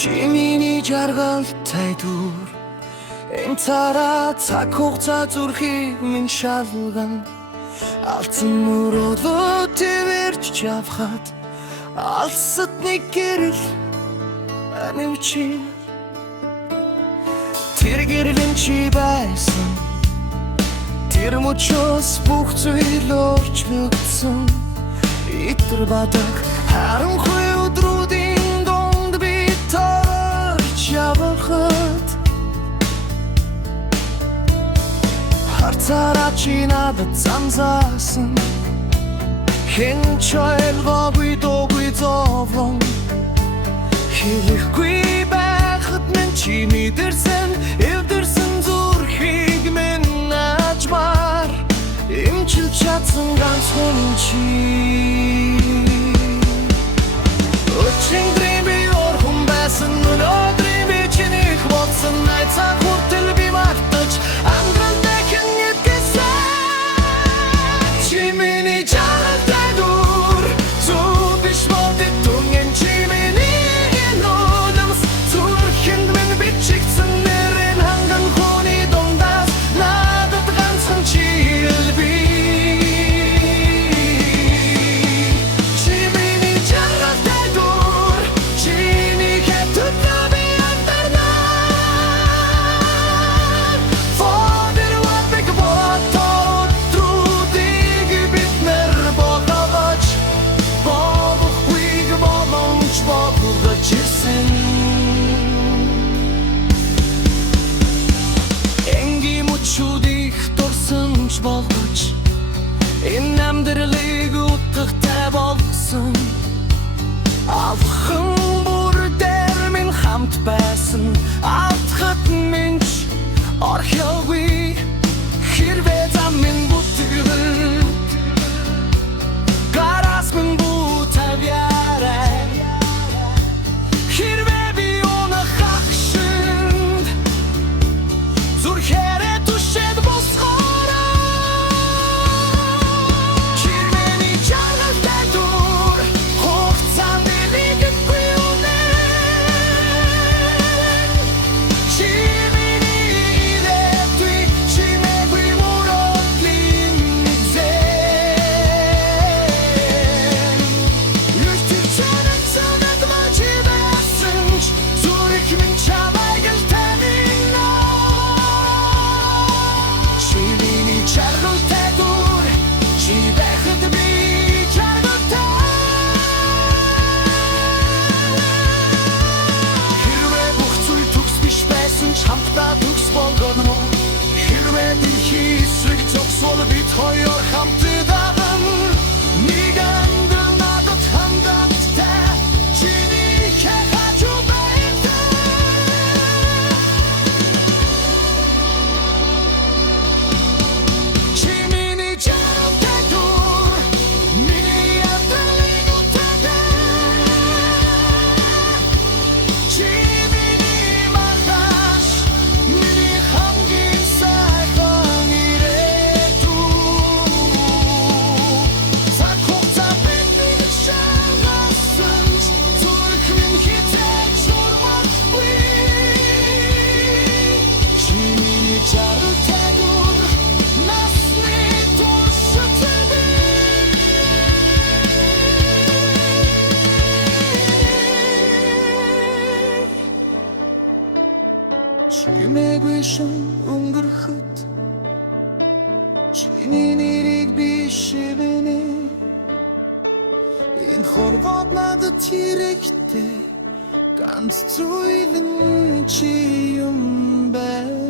Чимминий жаргалтай дүр энэ цараа цаг хугацаа зүрхийг минь шалган алдсан мөрөөлөө тэрч явхад алсад нэг гэрэл анивчи тэр гэрэлэн чи байсан тэр мөчөөс бүх зүйл өөрчлөгдсөн итэр бадаг харанхуй өдрүүдийн донд би тарч явхад харцаараа чи надад замзаасан хэн ч ойлгоогүй дуугүй зовлон хэлэхгүй байхад минь чи мэдэрсэн эвдэрсэн зүрхийг минь ажмаар эмчилж чадсан ганцхан чи өчигдөр би орхон байсан өнөөдөр би чинийх болсон найцаа хүртэл би мартаж амьдрал дахин итгэсэн чи миний жаргалтай дүр зүг биш болдод дүнген чи миний нүүдэмс зүрхэнд минь бичигдсэн нэрэн ханган хүний дундаас надад ганцхан чи би чи миний жаргалтай дүр чиний хэтүүд би амтарнаа фодер вапик ботот трудиг битнер бохавач бохуиг бомонч бохугачсэн энги мучудих торсонч болгоч энэ амьдралыг утгатай болгосон авхан бүрдээр минь хамт байсан автхат минь орхиогүй хэрвээ зам минь бүтгэвэл гараас минь бутавярай хэрвээ би унахах шинд зүрхээрээ түшээд босгоорой чимээний жаргалтай дүр хугацаанд илгээхгүй үнэн чимээний илээдгүй чимээгүй мөрөөдлийн нэгзэн юртир чанад санад мачидасэнч зүрх минь чамайг л танина чимээний жаргалтай дүр чи байхад би жаргалтай хэрвээ бүх зүйл төгс биш байсан ч хамтдаа төгс болгоно хэрвээ дэлхий эсрэг зогсвол бид хоёр хамтдаа нэг амьдрал надад хандагтай чиний хажуу байдаг чимээний жаргалтай дүр миний амьдралыг утаадаг чимээний маргааш миний хамгийн сайхан ирээдүй цаг хугацаа биднийг шалгасан ч зүрх минь хизээч урмахгүй чимээний жаргалтай дүр насны туршилт би чимээгүй шин өнгөрөхөд чиний нэрийг би шивэнэ энэ хорвоод надад хэрэгтэй ганц зүйл нь чи юм байна